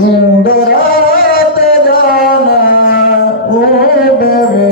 सुंदरात जाना उडवे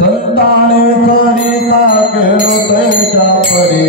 संताने सरिता केलो तेजा परी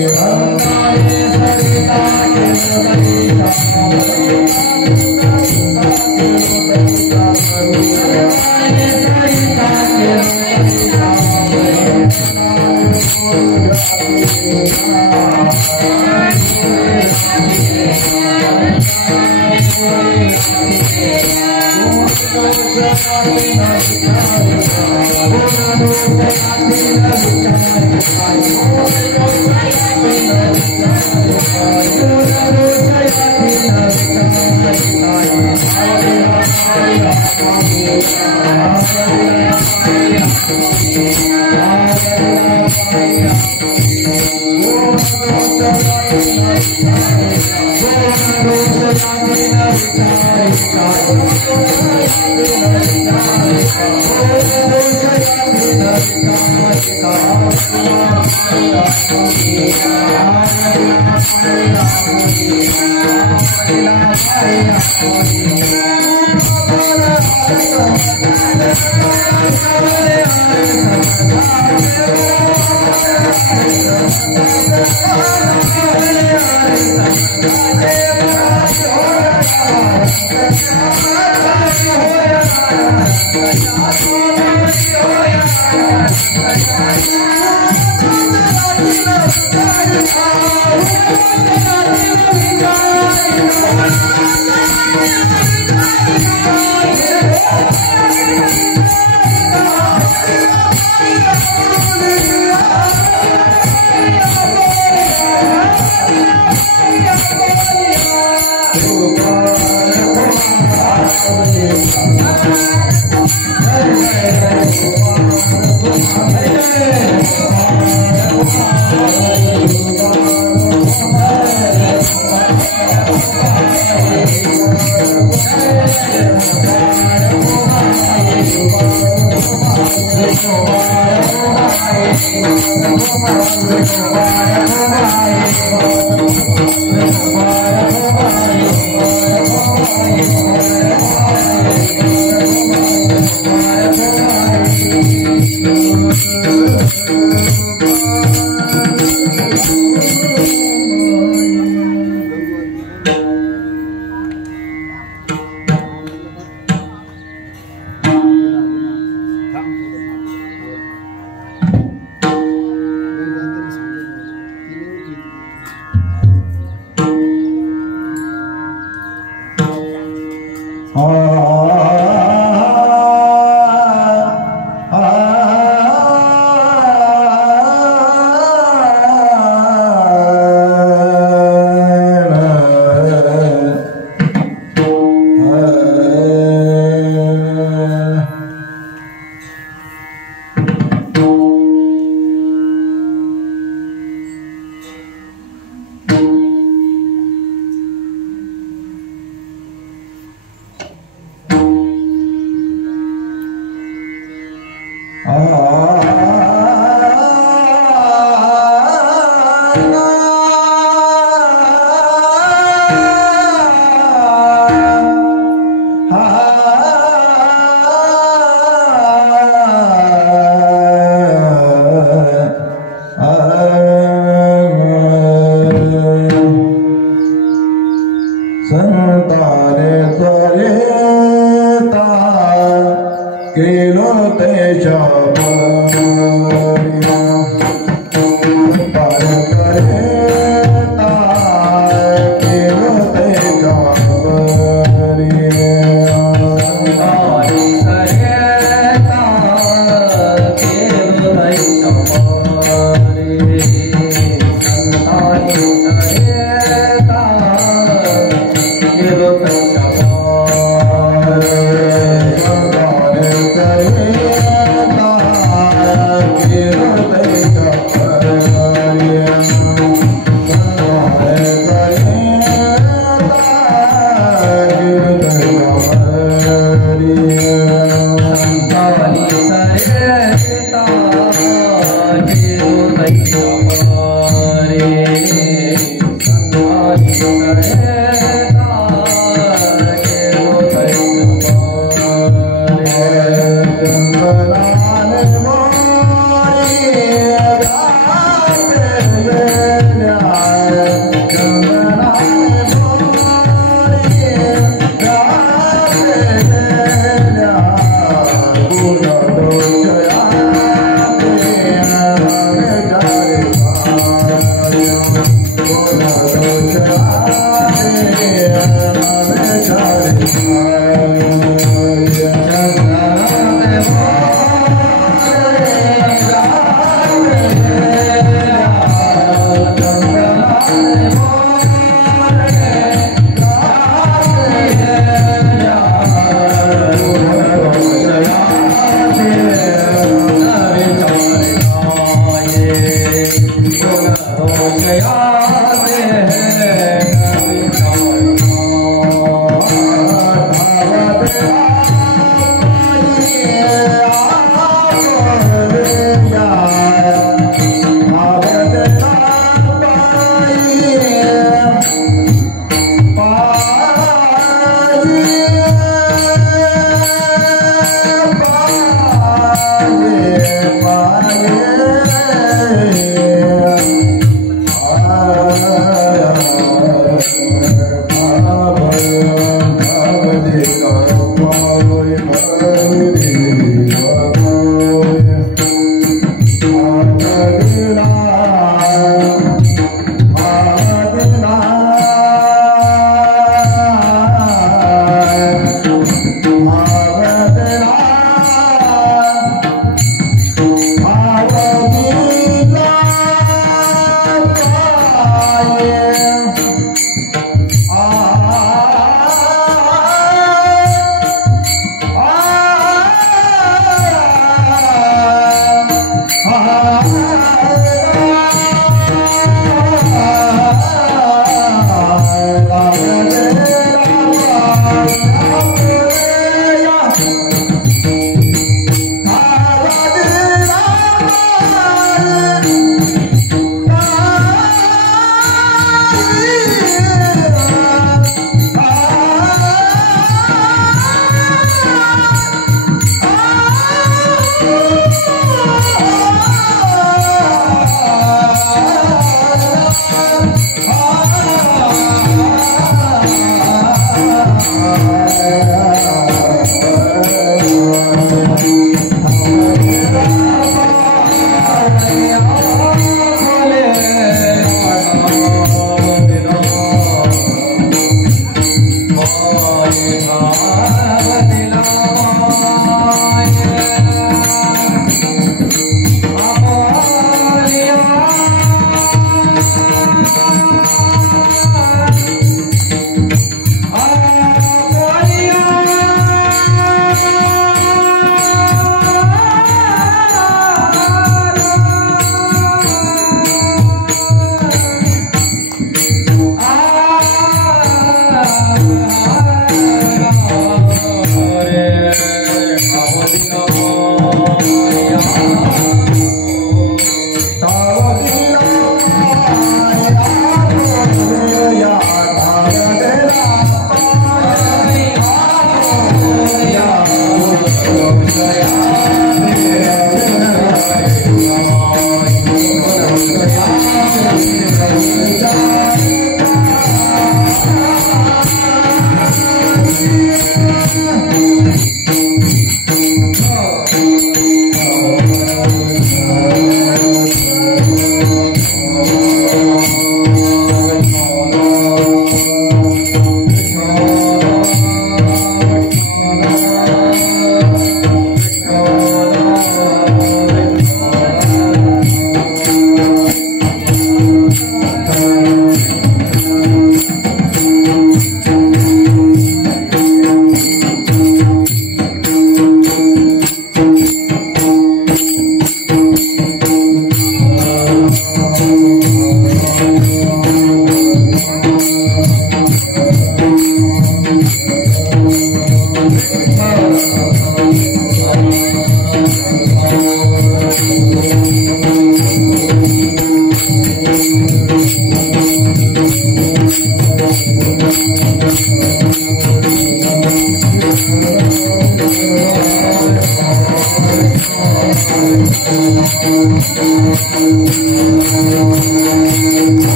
संताने सरिता केलो तेजा परी Hare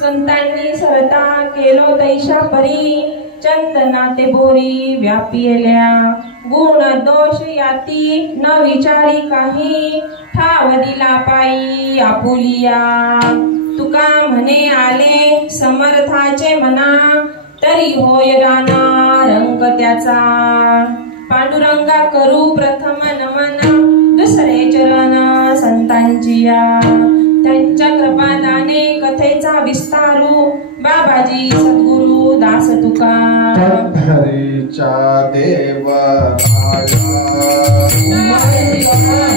संतांनी सहता केलो तैशा परी चंदना ते बोरी व्यापिल्या गुण दोष याती न विचारी काही ठाव दिला पायी आपुलिया तुका म्हणे आले समर्थाचे मना तरी होय राना रंग त्याचा पांडुरंगा करू प्रथम नमन दुसरे चरण संतांचिया त्यांच्या कृपादाने कथेचा विस्तारू बाबाजी सद्गुरु दास तुका पंढरीच्या देवराया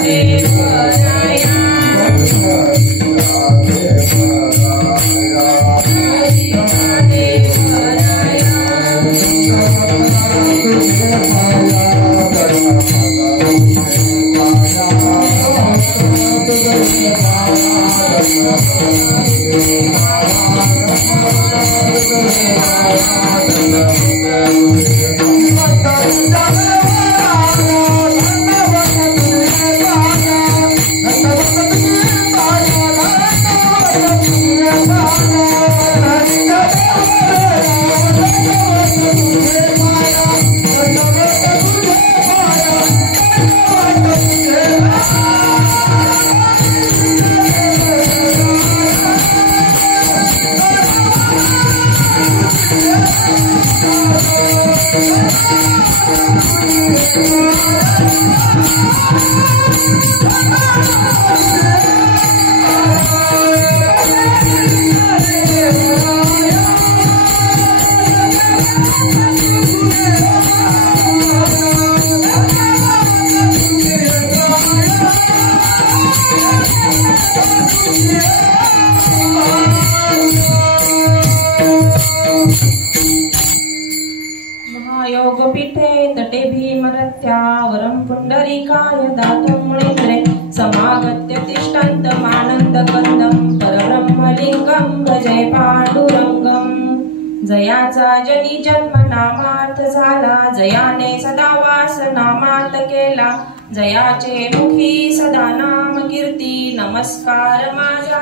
देवराया महायोगपीठे तटे भीमरथ्यावरं पुंडरीकाय दातुं मुनीन्द्रे समागत्य तिष्ठन्तमानन्दकन्दं परब्रह्मलिङ्गं भजे पाण्डुरङ्गं। जयाचा जनी जन्म नामार्थ झाला, जयाने सदा वास नामात केला, जयाचे मुखी सदा नाम कीर्ती। नमस्कार माझा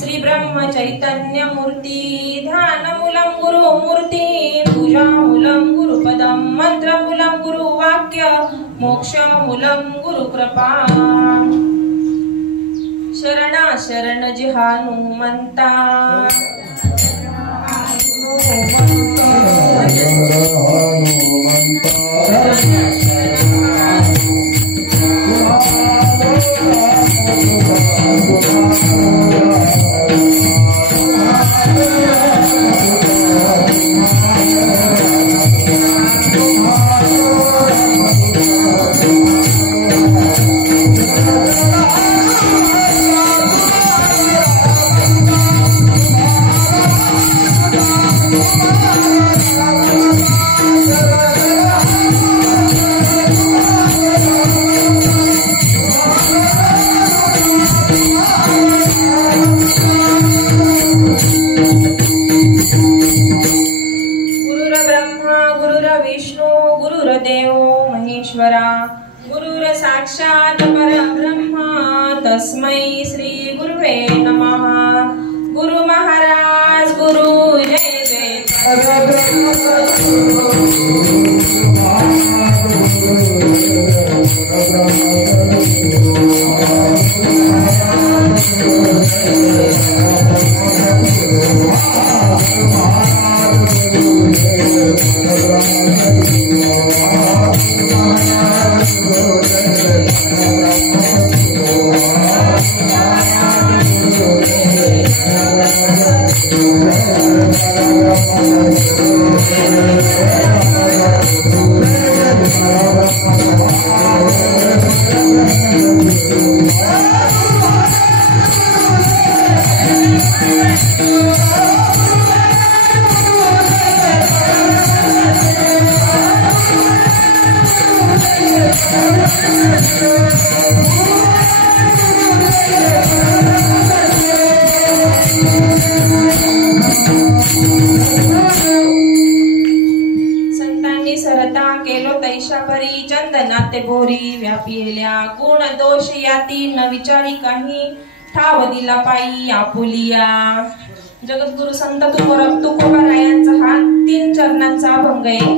श्री ब्रह्म चैतन्य मूर्ती, ध्यानमूलं गुरुमूर्ती, पूजामूलं गुरुपदं, मंत्रमूलं गुरुवाक्य, मोक्षमूलं गुरुकृपा। शरणा शरण जी हनुमंता, गुरुर साक्षात् परब्रह्म तस्मै श्री गुरुवे नमः। गुरु महाराज गुरु जय जय। संतांनी सरता केलो तैशा परी, चंदनाते बोरी व्यापिल्या, गुण दोष याती न विचारी काही, ठाव दिला पायी आपुलिया। जगद्गुरु संत तुकोबारायांचा हा 3 चरणांचा अभंग आहे।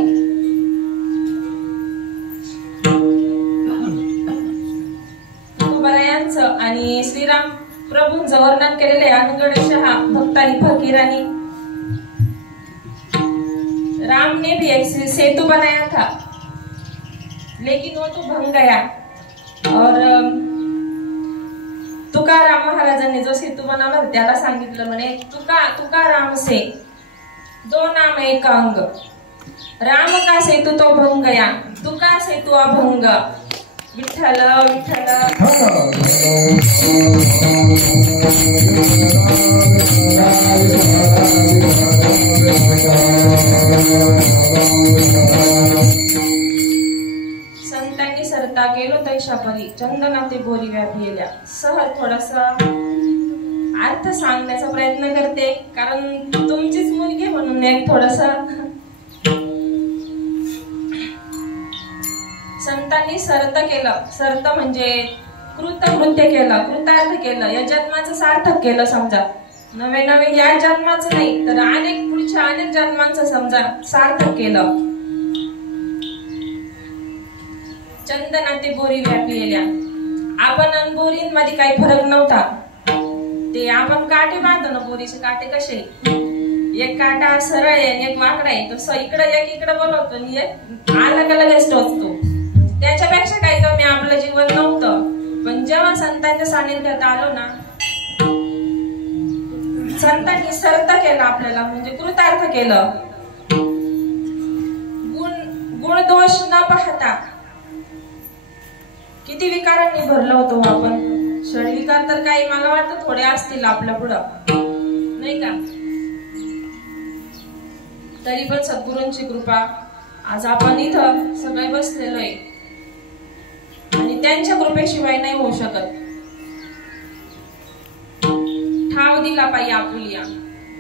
तुकोबारायांचं आणि श्रीराम प्रभूंचं वर्णन केलेले अनगढ़शहा भक्तांनी फकीरानी। राम ने भी एक सेतु बनाया था, लेकिन वो तो भंग गया। और तुकाराम महाराजांनी जो सेतु बनवला त्याला सांगितलं म्हणे, तुकाराम से 2 नाम 1 अंग, राम का सेतु तो भंग गया, तुका सेतु अभंग। विठ्ठल विठ्ठल संतांनी सरता गेलो तैशा परी, चंदनाते बोरी व्यापिल्या। सहज थोडासा अर्थ सांगण्याचा प्रयत्न करते, कारण तुमचीच मुलगी म्हणून एक थोडस. संतांनी सर्त केलं. सर्त म्हणजे कृतकृत्य केलं, कृतार्थ केलं, या जन्माचं सार्थक केलं. समजा नवे नवे या जन्माचं नाही तर अनेक पुढच्या अनेक जन्मांचं समजा सार्थक केलं. चंदनाते बोरी व्यापिलेल्या. आपण आणि बोरींमध्ये काही फरक नव्हता. ते आपण काटे बांधतो ना, बोरीचे काटे कसे, एक काटा सरळ आहे आणि एक वाकडा आहे. तो इकडे एक इकडे बोलवतो आणि एक अलग अलगच टोचतो. त्याच्यापेक्षा काही कमी आपलं जीवन नव्हतं. पण जेव्हा संतांच्या सानिध्यात आलो ना, संतांनी सर्त केला आपल्याला, म्हणजे कृतार्थ केलं. गुण दोष न पाहता. किती विकारांनी भरलं होतो आपण. षडविकार तर काही मला वाटतं थोडे असतील आपल्या पुढं, नाही का. तरी पण सद्गुरूंची कृपा आज आपण इथं सगळे बसलेलो आहे, आणि त्यांच्या कृपेशिवाय नाही होऊ शकत. ठाव दिला पाहिजे आपुलिया.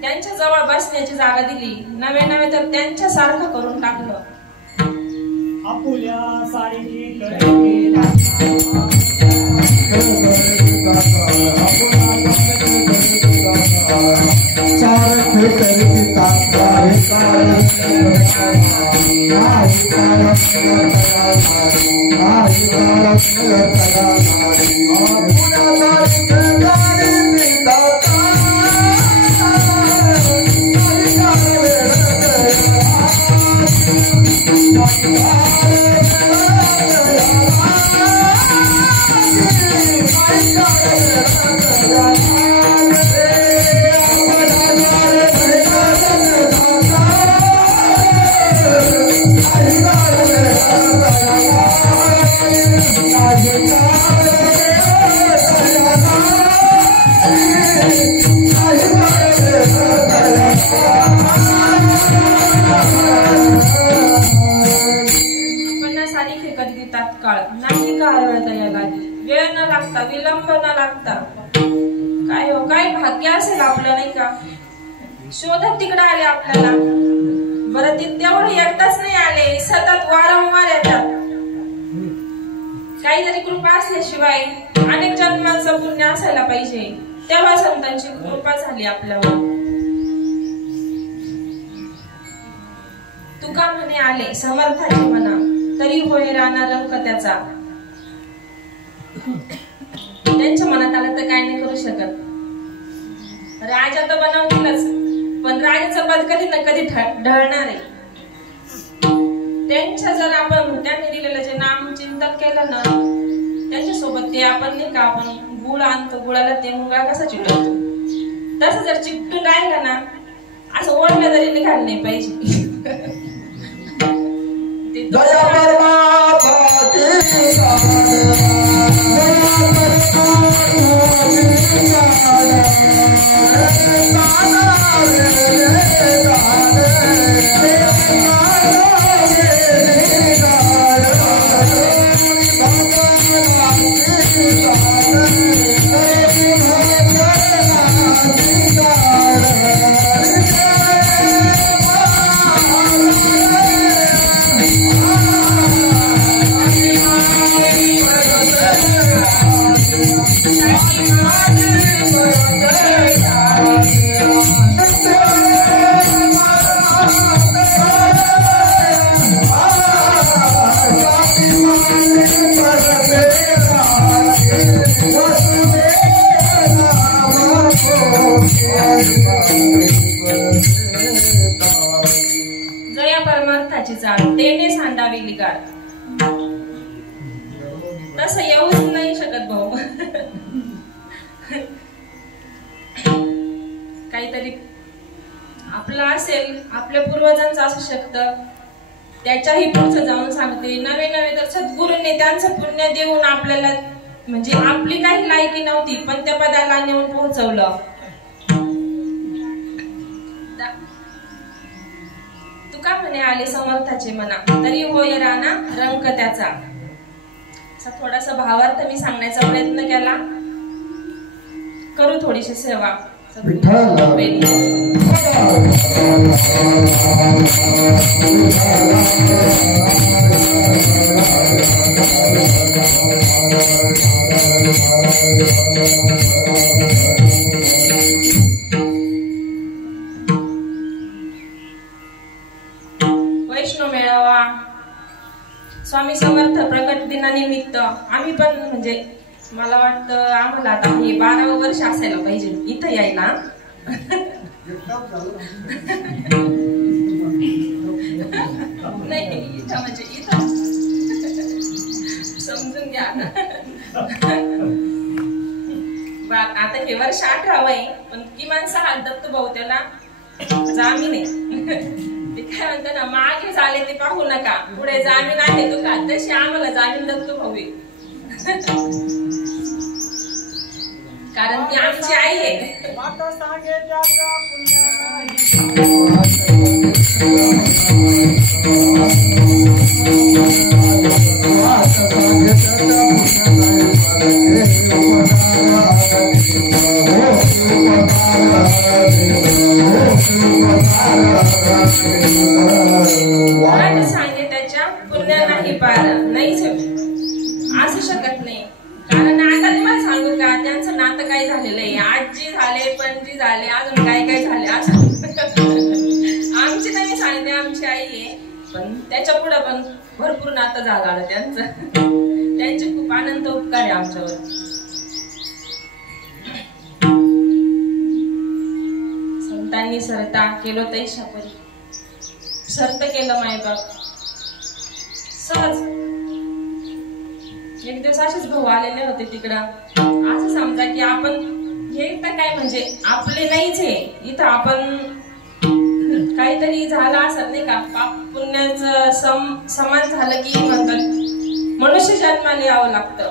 त्यांच्या जवळ बसण्याची जागा दिली. नवे नवे तर त्यांच्या सारखं करून टाकलं. आपुल्या सारी विलंब न लागता. काय हो, काय भाग्य असेल आपलं, नाही का. शोधत तिकडे आले आपल्याला. बरं तेवढं एकदाच नाही आले, सतत वारंवार येतात. काहीतरी कृपा असल्याशिवाय अनेक जन्मांचं पुण्य असायला पाहिजे, तेव्हा संतांची कृपा झाली आपल्यावर. तुका म्हणे आले समर्थाची म्हणा, तरी होय राणा रंक त्याचा. त्यांच्या मनात आलं तर काय नाही करू शकत. राजा तर बनवतीलच, पण राजाचं पद कधी ना कधी ढळणार आहे. त्यांच्या जर आपण त्यांनी दिलेलं जे नाम चिंतन केलं ना, त्यांच्यासोबत ते आपण नाही का, आपण गुळ आणतो, गुळाला ते मुंगा कसा चिकटतो, तसं जर चिकटून राहिलं ना, असं ओढलं तरी निघालं नाही पाहिजे. जया परमार्थाची चाल तेने सांडावी लिगाड. तसं येऊच नाही शकत भाऊ. काहीतरी आपलं असेल, आपल्या पूर्वजांचं असू शकतं, त्याच्याही पुढचं जाऊन सांगते. नवे नवे तर सद्गुरूंनी त्यांचं पुण्य देऊन आपल्याला, म्हणजे आपली काही लायकी नव्हती पण त्या पदाला नेऊन पोहोचवलं. तुका म्हणे आले समर्थाचे म्हणा, तरी होय राणा रंक त्याचा. असा थोडासा भावार्थ मी सांगण्याचा प्रयत्न केला. करू थोडीशी सेवा. वैष्णव मेळावा स्वामी समर्थ प्रकट दिनानिमित्त आम्ही पण म्हणजे मला वाटतं आम्हाला आता हे 12वे वर्ष असायला पाहिजे इथं यायला. नाही इथं म्हणजे इथं समजून घ्या. आता हे वर्ष 18वे आहे पण किमान 6 दत्तूभाऊ त्याला जामीन आहे. ते काय म्हणतात ना मागे झाले ते पाहू नका पुढे जामीन आहे तू का तशी आम्हाला जामीन दत्तूभाऊ आहे. कारण ती आमची आई आहे. माता सांगे त्याचा पुण्य सांगे त्याच्या पुण्य नाही पार नाहीच असू शकत नाही. कारण आता तुम्हाला सांगू का त्यांचं नातं काय झालेलं आहे. आजी झाले पणजी झाले अजून काय काय झाले असं आमची नाही सांगते आमची आई आहे पण त्याच्या पुढे पण भरपूर नातं झालं त्यांचं. त्यांचे खूप आनंद उपकार आहे आमच्यावर. संतांनी सरता केलो तैशा परी सर्त केलं मायबाप सहज. एक दिवस असेच भाऊ आलेले होते तिकडं. असं समजा की आपण हे तर काय म्हणजे आपले नाहीच आहे इथं. आपण काहीतरी झालं असत नाही का पाप पुण्याचं समान झालं की म्हणतात मनुष्य जन्माला यावं लागतं.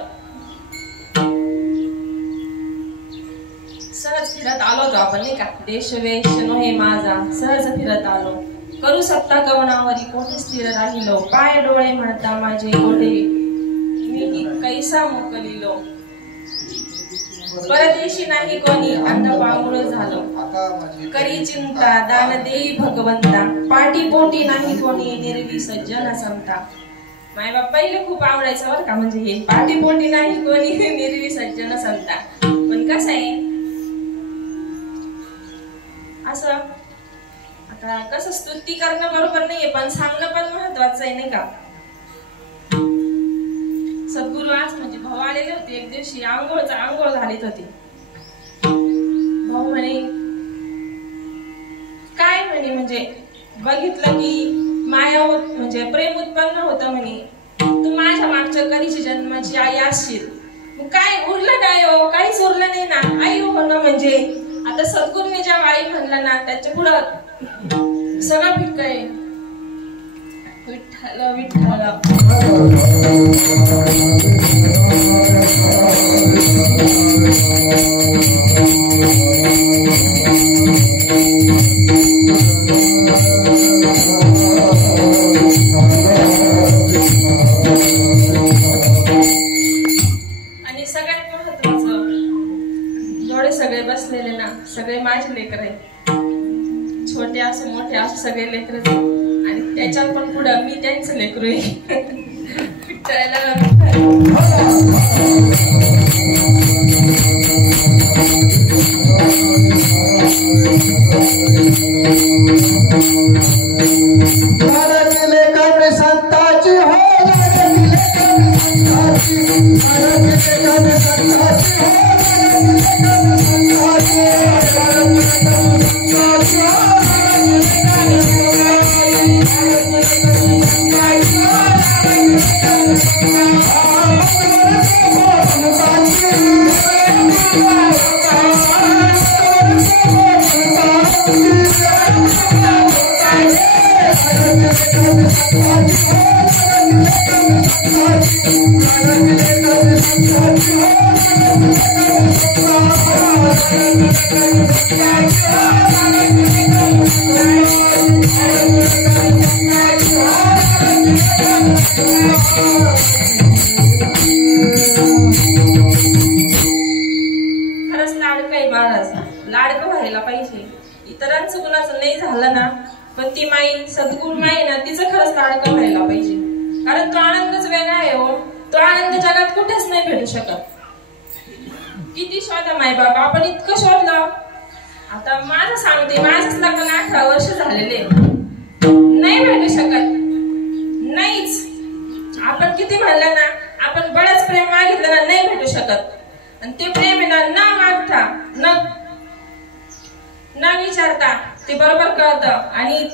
सहज फिरत आलो होतो आपण नाही का. देश वेश नोहे माझा सहज फिरत आलो. करू सत्ता कवनावरी कोठे स्थिर राहिलो. पाय डोळे म्हणता माझे कोठे मी कैसा मोकलिलो. परदेशी नाही कोणी अंध पांगुळ झालो. करी चिंता दान देई भगवंता. पाठी पोटी नाही कोणी निर्वी सज्जन समता. मायबाप पहिले खूप आवडायचं बरं का म्हणजे हे पाठी पोटी नाही कोणी निर्वी सज्जन समता. पण कसं आहे असं आता कसं स्तुती करणं बरोबर नाहीये पण सांगणं पण महत्वाचं आहे नाही का. सद्गुरु आज म्हणजे भाऊ आलेले होते एक दिवशी. आंघोळ झालीत होती. भाऊ म्हणे काय म्हणे म्हणजे बघितलं की माया म्हणजे प्रेम उत्पन्न होतं म्हणे. तू माझ्या मागच्या कधीची जन्माची आई असशील. काय उरलं काय हो काहीच उरलं नाही ना. आई होणं म्हणजे आता सद्गुरूने ज्या आई म्हणलं ना त्याच्या पुढं सगळं फिक्क आहे. विठ्ठल विठ्ठल आणि सगळ्यात महत्वाचं जेवढे सगळे बसलेले ना सगळे माझे लेकर आहेत. छोटे असो मोठे असो सगळे लेकरच आणि त्याच्यात पण पुढं मी त्यांचं लेकरू आहे. संताची हो खरंच लाडकं आहे महाराज. लाडकं व्हायला पाहिजे. इतरांचं कुणाचं नाही झालं ना, पण ती माई सद्गुरू माई ना तिचं खरंच लाडकं व्हायला पाहिजे. कारण तो आनंदच वेगळा आहे हो. तो आनंद जगात कुठेच नाही भेटू शकत. किती शोधा माय बाबा, आपण इतकं शोधलं. आता माझं सांगते, माझंच लग्न 18 वर्ष झालेले, नाही भेटू शकत, नाहीच. आपण किती म्हणलं ना, आपण बळच प्रेम मागितलं ना, नाही भेटू शकत. आणि ते प्रेम आहे ना, न मागता न विचारता ते बरोबर कळतं. आणि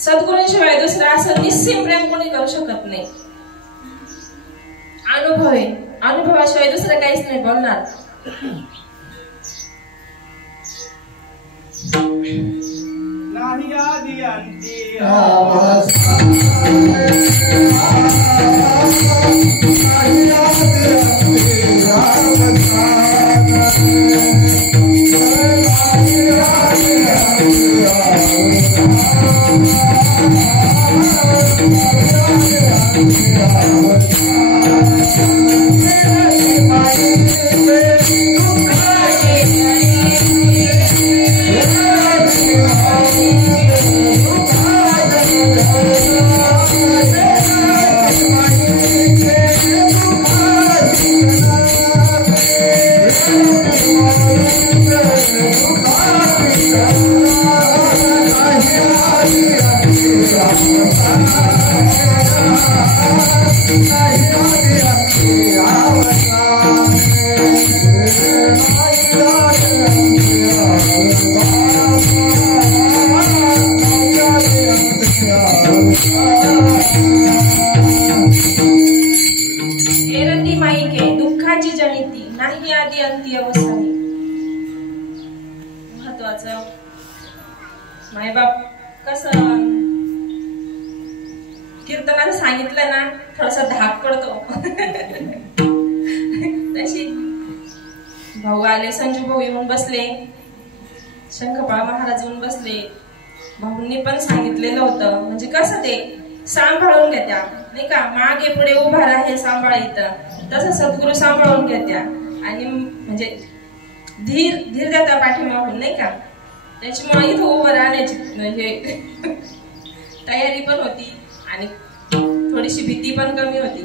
सद्गुरूंशिवाय दुसरं असं निस्सीम प्रेम कोणी करू शकत नाही. अनुभव आहे, अनुभवाशिवाय दुसरं काहीच नाही बोलणार. नाही आधी अंती महत्वाचं मायबाप कसं कीर्तनात सांगितलं ना, थोडासा धाक पडतो. तशी भाऊ आले, संजू भाऊ येऊन बसले, शंखपाळ महाराज येऊन बसले. भाऊंनी पण सांगितलेलं होतं, म्हणजे कसं ते सांभाळून घेत्या नाही का, मागे पुढे उभा राहे सांभाळायचं, तसं सद्गुरू सांभाळून घेत्या. आणि म्हणजे धीर देता पाठीमागून नाही का. त्याच्यामुळे इथं उभं राहण्याची म्हणजे तयारी पण होती आणि थोडीशी भीती पण कमी होती.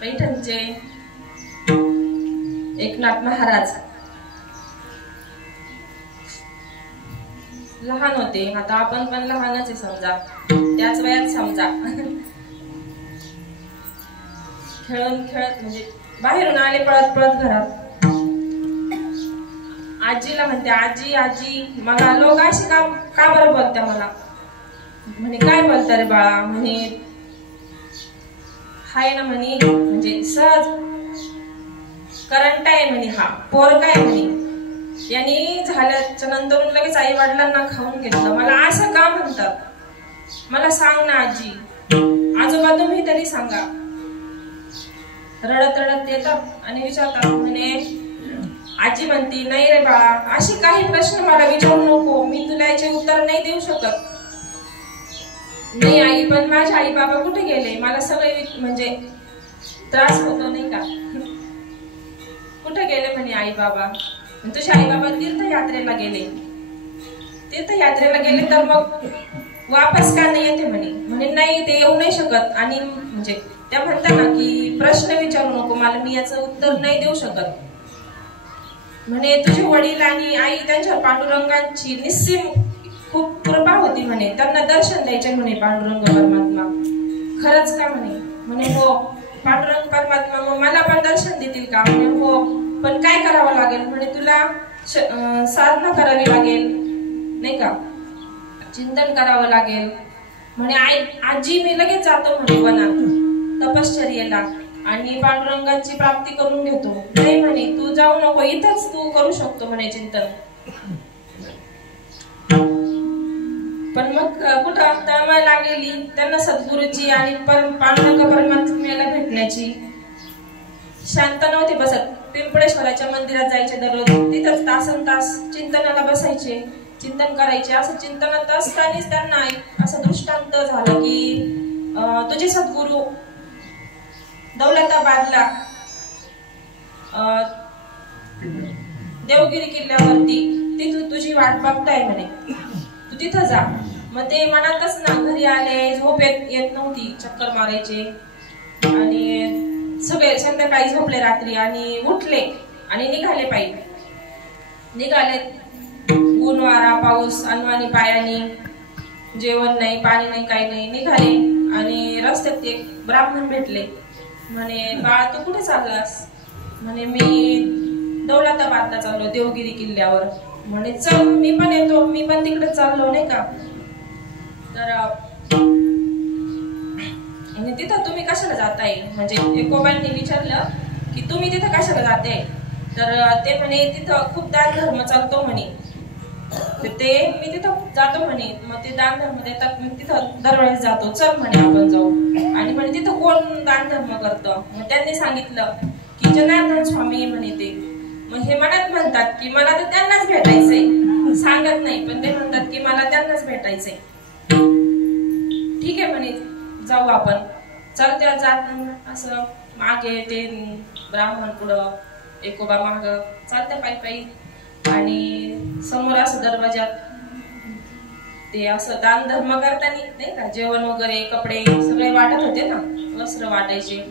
पैठणचे एकनाथ महाराज लहान होते, आता आपण पण लहानच आहे समजा, त्याच वयात समजा. खेळून खेळत म्हणजे बाहेरून आले पळत पळत घरात. आजीला म्हणते, आजी आजी, मला लोक असे का बरं बोलत्या मला. म्हणे काय बोलता रे बाळा. म्हणे हाय ना म्हणे, म्हणजे सहज करंट आहे म्हणे, हा पोर काय म्हणे. यांनी झाल्याच्या नंतर लगेच आई वडिलांना खाऊन घेतलं. मला असं का म्हणतात, मला सांग ना आजी. आजोबा तुम्ही तरी सांगा. रडत रडत येतात आणि विचारतात. म्हणे आजी म्हणती, नाही रे बाळा, अशी काही प्रश्न मला विचारू नको, मी तुला याचे उत्तर नाही देऊ शकत. नाही आई, पण माझे आई बाबा कुठे गेले, मला सगळे म्हणजे त्रास होतो नाही का. कुठे गेले म्हणे आई बाबा. तुझे आई बाबा तीर्थयात्रेला गेले. तीर्थयात्रेला गेले तर मग वापस का नाही येते म्हणे. म्हणे नाही, ते येऊ नाही शकत. आणि म्हणजे त्या म्हणतात ना की प्रश्न विचारू नको मला, मी याचं उत्तर नाही देऊ शकत. म्हणे तुझे वडील आणि आई त्यांच्यावर पांडुरंगाची निस्सीम खूप कृपा होती म्हणे, त्यांना दर्शन द्यायचे म्हणे पांडुरंग परमात्मा. खरंच का म्हणे. म्हणे हो, पांडुरंग परमात्मा मग मला पण दर्शन देतील का. म्हणे हो, पण काय करावं लागेल. म्हणे तुला साधना करावी लागेल नाही का, चिंतन करावं लागेल. म्हणे आजी मी लगेच जातो म्हणे वनात तपश्चर्येला आणि पांडुरंगाची प्राप्ती करून घेतो. नाही म्हणे, तू जाऊ नको, इथंच तू करू शकतो म्हणे चिंतन. पण मग कुठं तळमळ लागलेली त्यांना सद्गुरूची आणि पांडुरंग परमात्म्याला भेटण्याची. शांत नव्हते बसत. पिंपळेश्वराच्या मंदिरात जायचे दररोज, तिथंच तासन तास चिंतनाला बसायचे, चिंतन करायचे. असं चिंतनात असतानाच त्यांना असं दृष्टांत झालं की तुझे सद्गुरू दौलताबादला देवगिरी किल्ल्यावरती तिथं तुझी वाट बघताय म्हणे, तू तिथं जा. मग ते मनातच ना घरी आले, झोप येत नव्हती, चक्कर मारायचे आणि सगळे संध्याकाळी झोपले रात्री आणि उठले आणि निघाले पायी. निघाले, ऊन वारा पाऊस अनवाणी पायानी, जेवण नाही पाणी नाही काही नाही. निघाले आणि रस्त्यात एक ब्राह्मण भेटले. म्हणे बाळा तू कुठे चाललास? म्हणे मी दौलताबादला चाललो, देवगिरी किल्ल्यावर. म्हणे चल मी पण येतो, मी पण तिकडे चाललो नाही का. तर तिथं तुम्ही कशाला जाताय? म्हणजे एकोबांनी विचारलं की तुम्ही तिथं कशाला जाते? तर ते म्हणे तिथं खूप दान धर्म चालतो म्हणे, ते मी तिथं जातो म्हणे. मग ते दान धर्म देतात, मी तिथं दरवेळेस जातो, चल म्हणे आपण जाऊ. आणि म्हणे तिथं कोण दान धर्म करतं? मग त्यांनी सांगितलं की जनार्दन स्वामी म्हणे ते. मग हे मनात म्हणतात की मला तर त्यांनाच भेटायचंय, सांगत नाही पण ते म्हणतात की मला त्यांनाच भेटायचंय. ठीक आहे म्हणे जाऊ आपण. चलत्या जात असं मागे ते ब्राह्मण पुढं, एकोबा माग चालत्या पायी पायी. आणि समोर असं दरवाजात ते असं दान धर्म करताना नाही का जेवण वगैरे कपडे सगळे वाटत होते ना, वस्त्र वाटायचे.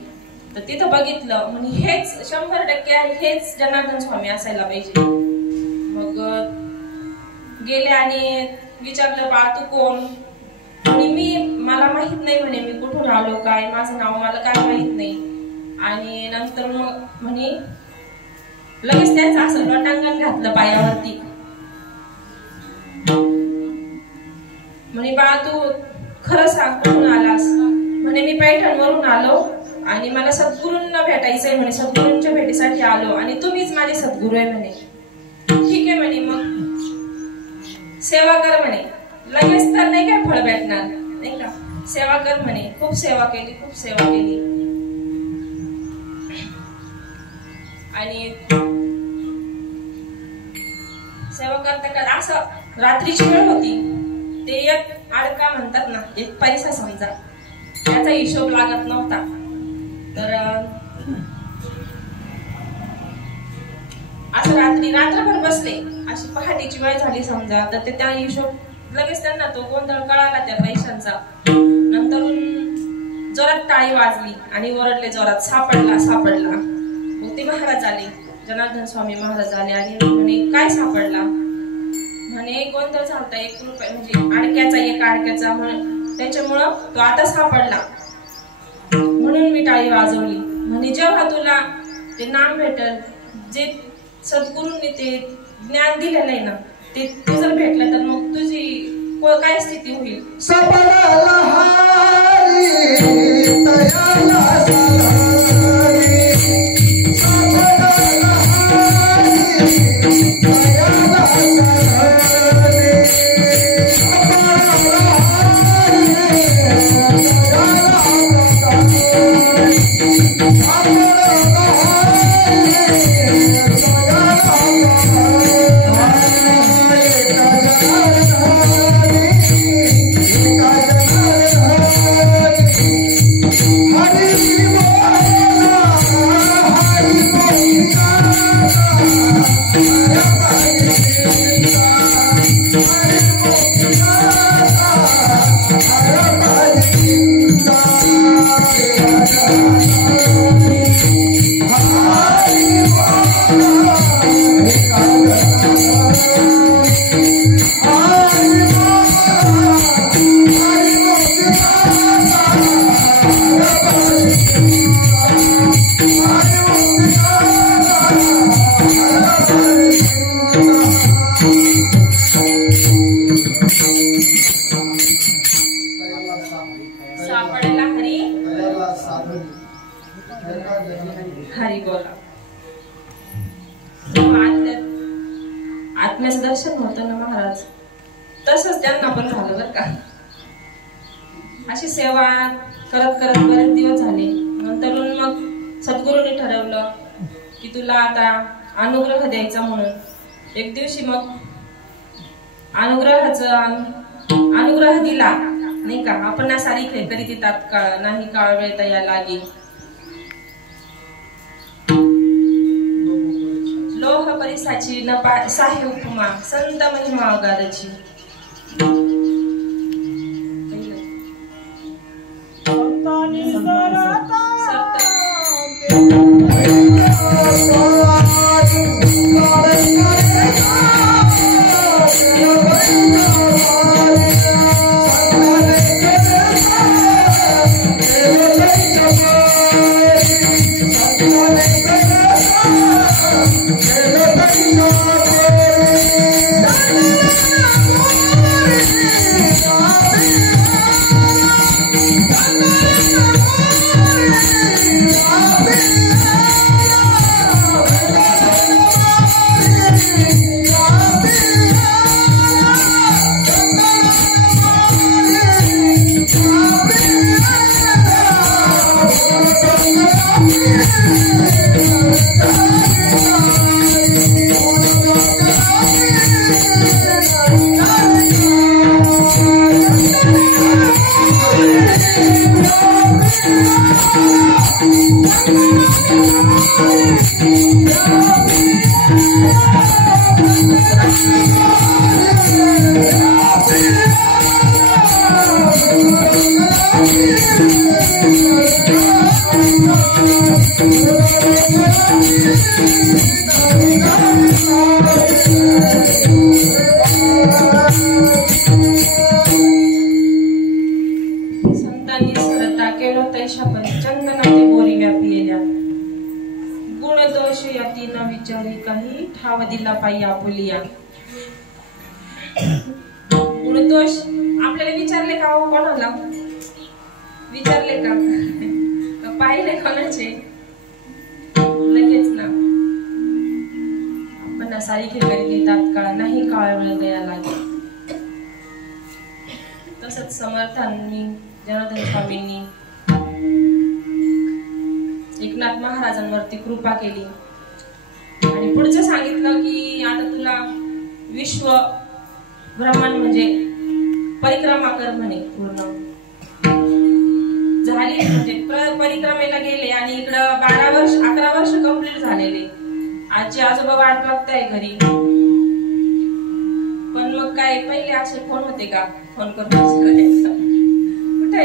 तर तिथं बघितलं म्हणे हेच 100% आहे, हेच जनार्दन स्वामी असायला पाहिजे. मग गेले आणि विचारलं बाळ तू कोण? आणि मला माहित नाही म्हणे, मी कुठून आलो काय, माझं नाव मला काय माहित नाही. आणि नंतर मग म्हणे लगेच त्यांचं असं लोटांगण घातलं पायावरती. म्हणे बाळा तू खरं सांग कुठून आलास? म्हणे मी पैठणवरून आलो आणि मला सद्गुरूंना भेटायचंय म्हणे, सद्गुरूंच्या भेटीसाठी आलो आणि तुम्हीच माझे सद्गुरू आहे म्हणे. ठीक आहे म्हणे मग सेवा कर म्हणे. लगेच तर नाही काय फळ भेटणार नाही का, सेवा कर म्हणे. खूप सेवा केली, खूप सेवा केली. आणि सेवा करता करता असं रात्रीची वेळ होती. ते एक आडका म्हणतात ना, एक पैसा समजा त्याचा हिशोब लागत नव्हता. तर असं रात्रभर बसले. अशी पहाटेची वेळ झाली समजा, तर ते त्या हिशोब लगेच त्यांना तो गोंधळ कळाला त्या पैशांचा. नंतर जोरात टाळी वाजली आणि ओरडले जोरात, सापडला सापडला. मग ते महाराज आले, जनार्दन स्वामी महाराज आले आणि म्हणे काय सापडला? म्हणे गोंधळ झालता, 1 रुपया म्हणजे आडक्याचा, एक आडक्याचा, त्याच्यामुळं तो आता सापडला म्हणून मी टाळी वाजवली. म्हणे जेव्हा तुला ते नाम भेटल, जे सद्गुरूंनी ते ज्ञान दिलेलं आहे ना, ते जर भेटलं तर मग तुझी काय स्थिती होईल? हरी बोला. आत्म्याचं दर्शन होतं ना महाराज, तसंच त्यांना पण झालं बरं का. अशी सेवा करत करत बरेच दिवस झाले. नंतर मग सद्गुरूंनी ठरवलं की तुला आता अनुग्रह द्यायचा म्हणून. एक दिवशी मग अनुग्रह दिला नाही का. आपण सारी कधी ती तात्काळ नाही, काळ वेळ तया लागे. लोह परिसाची न साही उपमा संत महिमा अगाधची. संतांनी सरता दिला पायी आपुलिया. गुणदोष आपल्याला विचारले का हो? कोणाला विचारले का? पाहिले कोणाचे? लगेच ना आपण सारी खेळी तात्काळ नाही काळ वेळ गया लागे. तसंच समर्थांनी जनार्दन स्वामींनी एकनाथ महाराजांवरती कृपा केली आणि पुढचं सांगितलं की आता तुला विश्व ब्रह्मांड म्हणजे परिक्रमा कर म्हणे. पूर्ण झाली म्हणजे परिक्रमेला गेले आणि इकडं 11 वर्ष कंप्लीट झालेले. आजी आजोबा वाट बघताय घरी. पण मग काय पहिले असे फोन होते का? फोन करून कुठे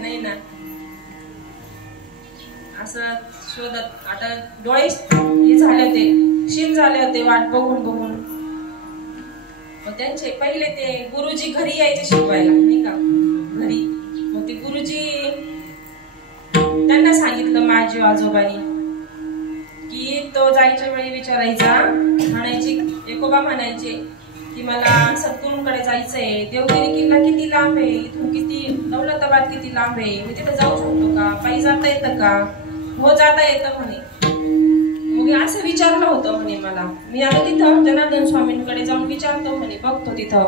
नाही ना असं शोधत. आता डोळे हे झाले होते, शील झाले होते वाट बघून बघून. मग त्यांचे पहिले ते गुरुजी घरी यायचे शिकवायला नाही का घरी. मग ते गुरुजी त्यांना सांगितलं माझ्या आजोबांनी की तो जायच्या वेळी विचारायचा, म्हणायची एकोबा म्हणायचे की मला सद्गुरूंकडे जायचंय. देवगिरी किल्ला किती लांब आहे इथून? किती दौलताबाद किती लांब आहे? मी तिथे जाऊ शकतो का? पायी जाता येतं का? हो जाता येतं म्हणे. मग असं विचारलं होतं म्हणे मला. मी आता तिथं जनार्दन स्वामींकडे जाऊन विचारतो म्हणे, बघतो तिथं.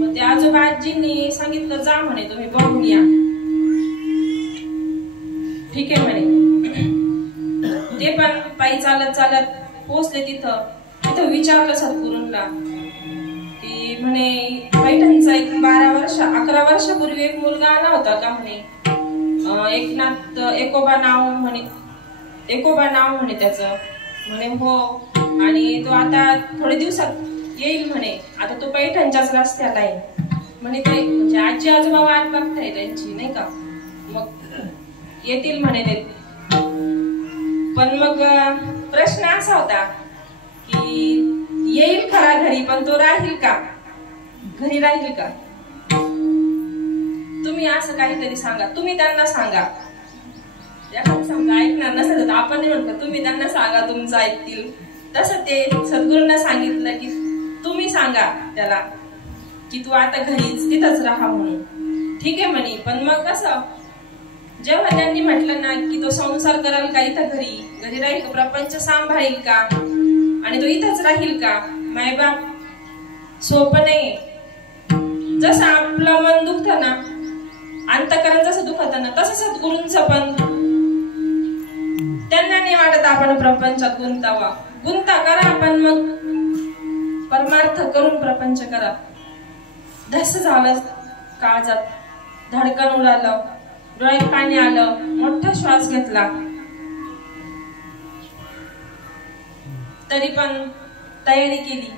मग ते आजोबा आजींनी सांगितलं जा म्हणे तुम्ही बघून या. ठीक आहे म्हणे. ते पण पायी चालत चालत पोहोचले तिथं. तिथं विचारलं सद्गुरूंना की म्हणे पैठणचा एक 11 वर्षापूर्वी एक मुलगा आला होता का म्हणे. एकनाथ एकोबा नाव म्हणे त्याचं. म्हणे हो. आणि तो आता थोडे दिवसात येईल म्हणे. आता तो पैठणच्याच रस्त्याला आहे म्हणे. ते म्हणजे आजी आजोबा वाट बघताय त्यांची नाही का. मग येतील म्हणे ते. पण मग प्रश्न असा होता की येईल खरा घरी पण तो राहील का? घरी राहील का? तुम्ही असं काहीतरी सांगा. तुम्ही त्यांना सांगा. समजा ऐकणार नसेल तर आपण नाही म्हणतो तुम्ही त्यांना सांगा तुमचं ऐकतील. तसं ते सद्गुरूंना सांगितलं की तुम्ही सांगा त्याला की तू आता घरीच तिथंच राहा म्हणून. ठीक आहे म्हणे. पण मग कसं जेव्हा त्यांनी म्हटलं ना की तो संसार कराल का इथं घरी राहील का? प्रपंच सांभाळेल का? आणि तो इथंच राहील का? मायबाप सोपं नाही. जसं आपलं मन दुखतं ना, अंतःकरण जसं दुखत ना, तसं सद्गुरूंचं पण त्यांना नाही वाटत आपण प्रपंचात गुंता करा. आपण मग परमार्थ करून प्रपंच करा. धस झालं काळजात, धडकन उडालं, डोळ्यात पाणी आलं, मोठा श्वास घेतला. तरी पण तयारी केली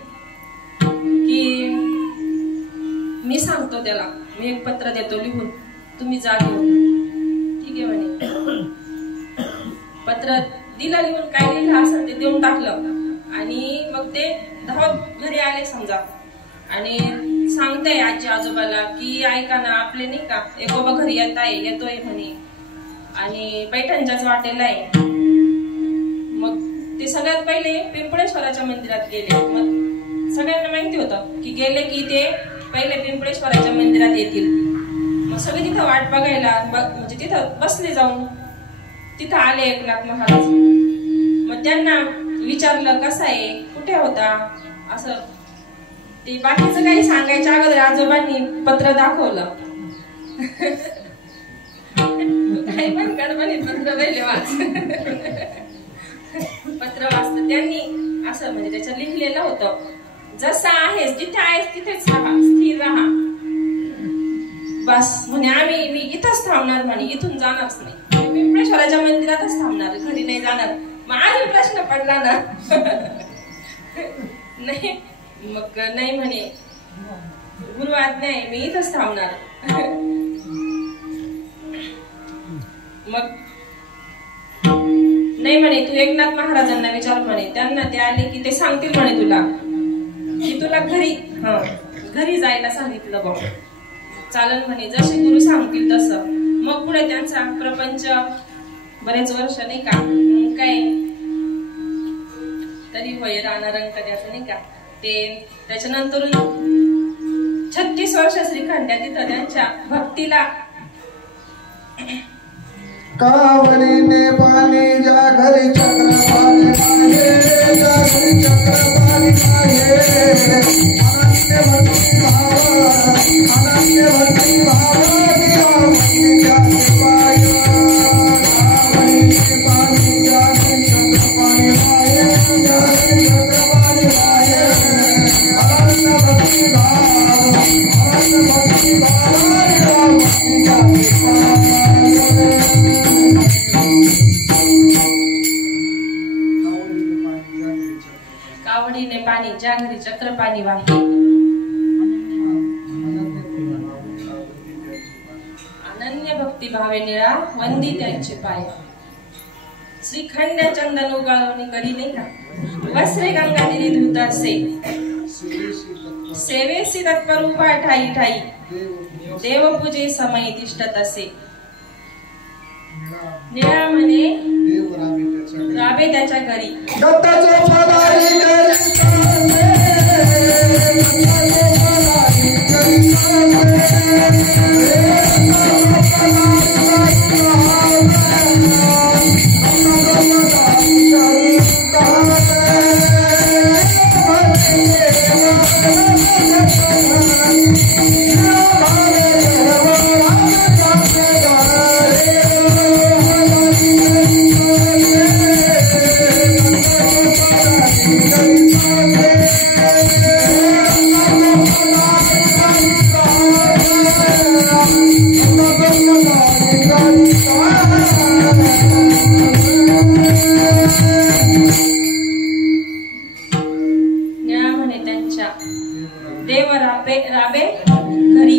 की मी सांगतो त्याला, मी एक पत्र देतो लिहून, तुम्ही जा घेऊन. ठीक आहे म्हणे. पत्र दिलं लिहून, काय लिहिलं असेल ते देऊन टाकलं आणि मग ते धावत घरी आले समजा आणि सांगताय आजी आजोबाला की ऐका ना, आपले नाही का एक बाबा घरी येतोय म्हणे आणि पैठणच्याच वाटेला आहे. मग ते सगळ्यात पहिले पिंपळेश्वराच्या मंदिरात गेले. मग सगळ्यांना माहिती होतं की गेले की ते पहिले पिंपळेश्वराच्या मंदिरात येतील. मग सगळे तिथं वाट बघायला म्हणजे तिथं बसले जाऊन. तिथं आले एकनाथ महाराज. मग त्यांना विचारलं कसं आहे, कुठे होता, असं ते बाकीचं काही सांगायच्या अगोदर आजोबांनी पत्र दाखवलं. काही पण गडबडीत पत्र पहिले पत्र वाचलं त्यांनी. असं म्हणजे त्याच्यात लिहिलेलं होतं, जसं आहेस जिथे आहेस तिथेच राहा, स्थिर राहा. बस म्हणे मी इथंच थांबणार म्हणे, इथून जाणारच नाही, पिंपळेश्वराच्या मंदिरातच थांबणार, घरी नाही जाणार. मग आधी प्रश्न पडला ना. नाही मग नाही म्हणे, गुरु आज्ञा आहे, मी इथंच थांबणार. मग नाही म्हणे, तू एकनाथ महाराजांना विचार म्हणे, त्यांना ते आले की ते सांगतील म्हणे तुला की तुला घरी जायला सांगितलं बघ. चालन म्हणे, जसे गुरु सांगतील तसं. मग पुढे त्यांचा प्रपंच बरेच वर्ष नाही का काय तरी होय राहणार रंग त्याचं नाही का ते. त्याच्यानंतर 36 वर्ष श्रीखंड्या तिथं त्यांच्या भक्तीला. कावडीने पाणी ज्या घरी चक्रपाणी आहे, ज्या घरी चक्रपाणी आहे, अनन्य भक्ती भाव, अनन्य भक्ती भाव, भक्ती ज्या पाय. कावडीने पाणी ज्या घरी चक्रपाणी आहे, ज्या घरी चक्रपाणी आहे, अनन्य भक्ती भाव, अनन्य भक्ती भाव, भक्ती ज्या पाय. कावडीने पाणी ज्या घरी चक्र पाणी वाहे, अनन्य भक्ती भावे निळा वंदी त्यांचे पाय. श्रीखंड चंदन उगाळवणी करी नाही का, वस्त्रे गंगा दिली धुतासे, सेवेसी तत्पर उभा ठाई ठाई, देवपूजे समय तिष्ठत असे. निळा म्हणे राबे त्याच्या घरी. राबे घरी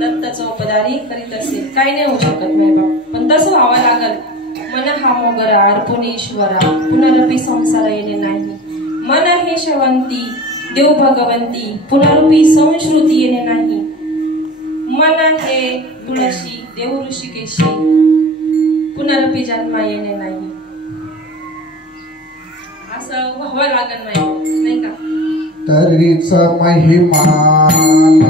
दत्त चौपदारी करीत असे. काही नाही होऊ शकत नाही बाप, पण तसं व्हावं लागल. मन हा मोगरा अर्पण ईश्वरा, पुनरपी संसार येणे नाही. मन हे शवंती देव भगवंती, पुनरपी संश्रुती येणे नाही. मन हे तुळशी देव ऋषिकेशी, पुनरपी जन्मा येणे नाही. असं व्हावं लागल नाही का. तरीच महिमान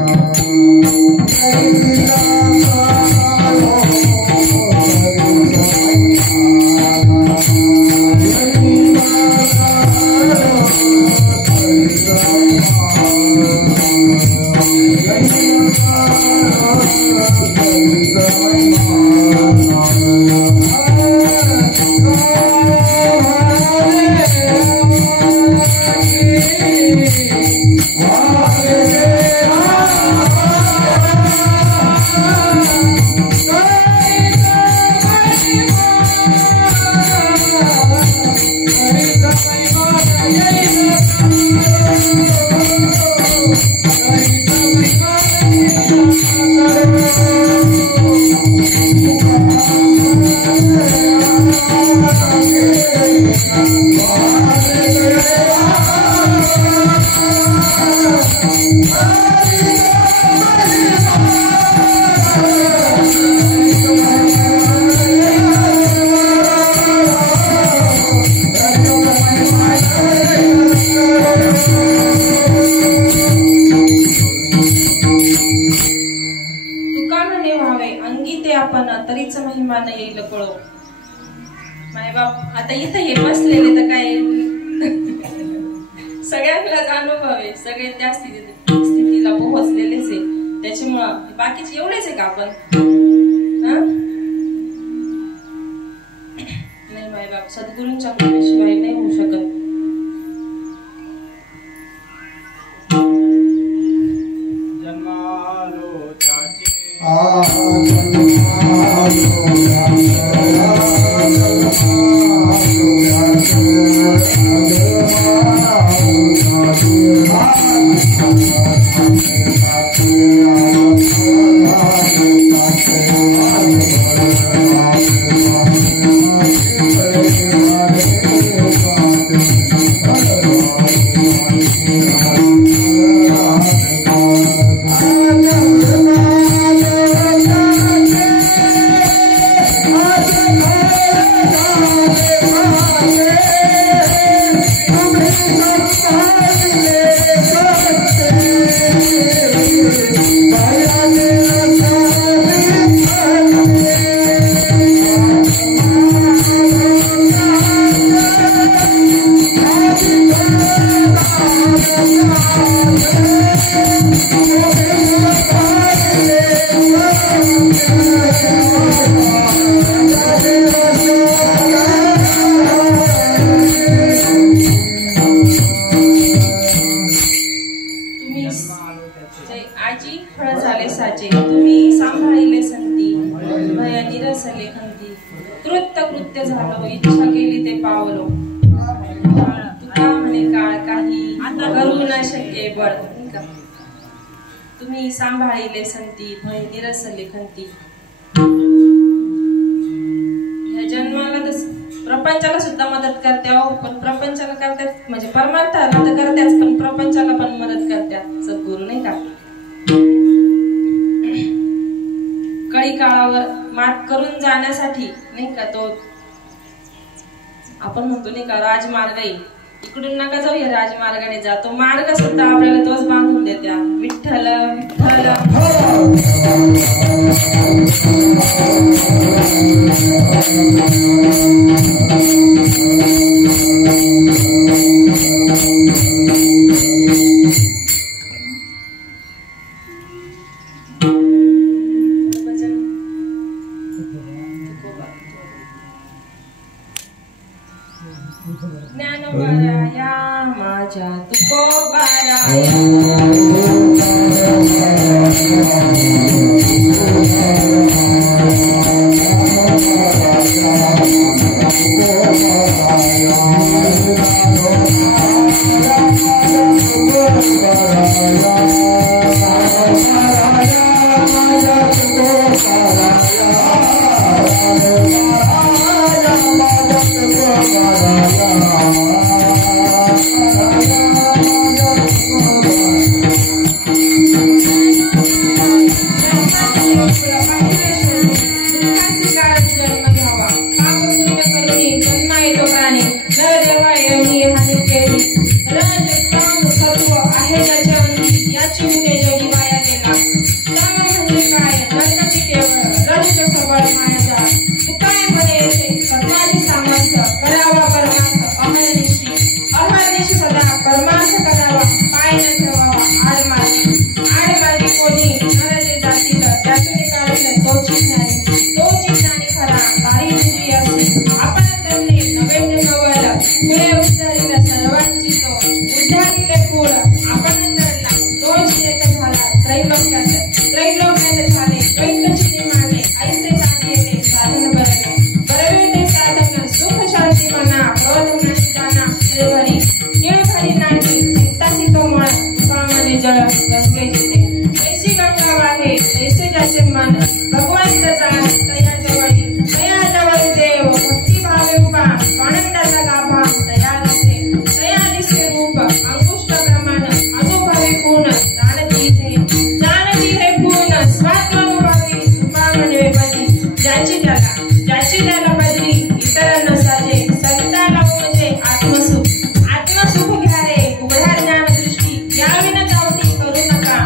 नशिबानं येईल कळो. मायबाप आता इथं हे बसलेले तर काय सगळ्यांनाच अनुभव आहे, सगळे त्या स्थितीला पोहोचलेलेच आहे. त्याच्यामुळं बाकीचे एवढेच आहे का आपण? नाही मायबाप, सद्गुरूंच्या कृपेशिवाय नाही होऊ शकत. तुम्ही सांभाळिले संती भय निरसले खंती. या जन्माला तर प्रपंचाला सुद्धा मदत करते, पण प्रपंचाला करतात म्हणजे परमार्थाला तर करत्याच, पण प्रपंचाला पण मदत करतात सद्गुरू, नाही का? कळी काळावर मात करून जाण्यासाठी, नाही का, तो आपण म्हणतो नाही का राजमार्ग आहे, इकडून नका जाऊ, या राजमार्गाने जा. तो मार्ग सुद्धा आपल्याला तोच बांधून देत्या. विठ्ठल विठ्ठल ज्ञानोबाराया माझ्या तुकोबाराया आत्मसुख घ्या रे उघडा ज्ञान दृष्टी, याविना जावटी करू नका.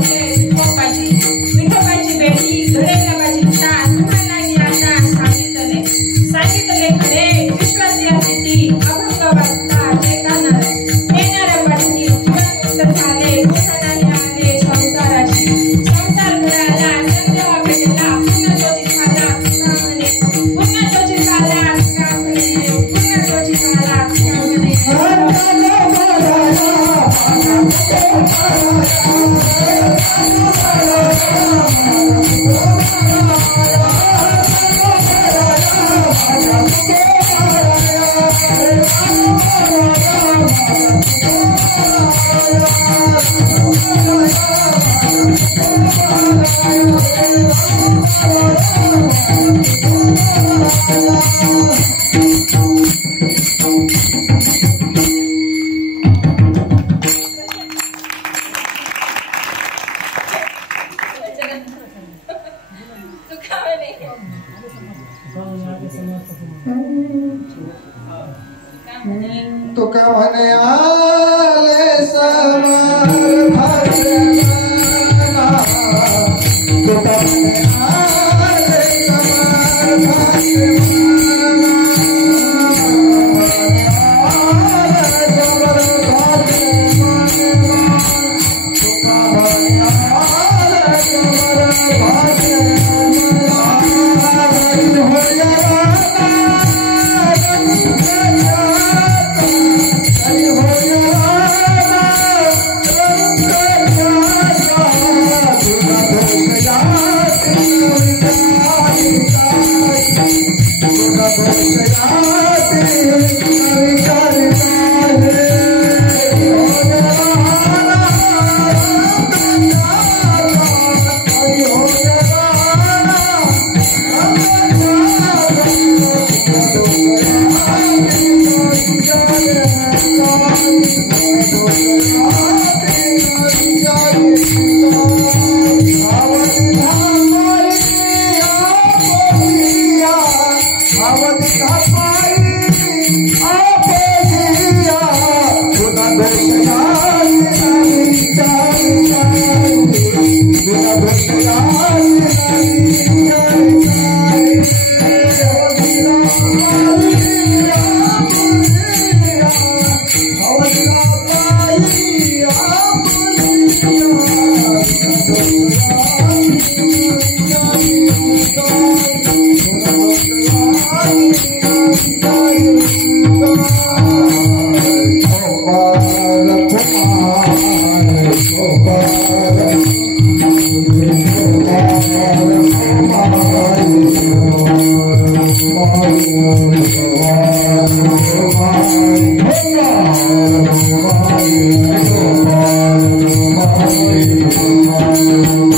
पावले विठोबाची बेटी घडे माझी ता तुम्हाला आता सांगितले खरे विश्वाची अतिथी अभंग वाचता येणार पाठी जीवन झाले कुठे आले संसाराची संसार घडाला संदेह भेटला पुन्हा तोची झाला पुन्हा तोची झाला पुन्हा तोची झाला तुका म्हणे आले समर्थ तुका म्हणे आले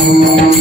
Oh,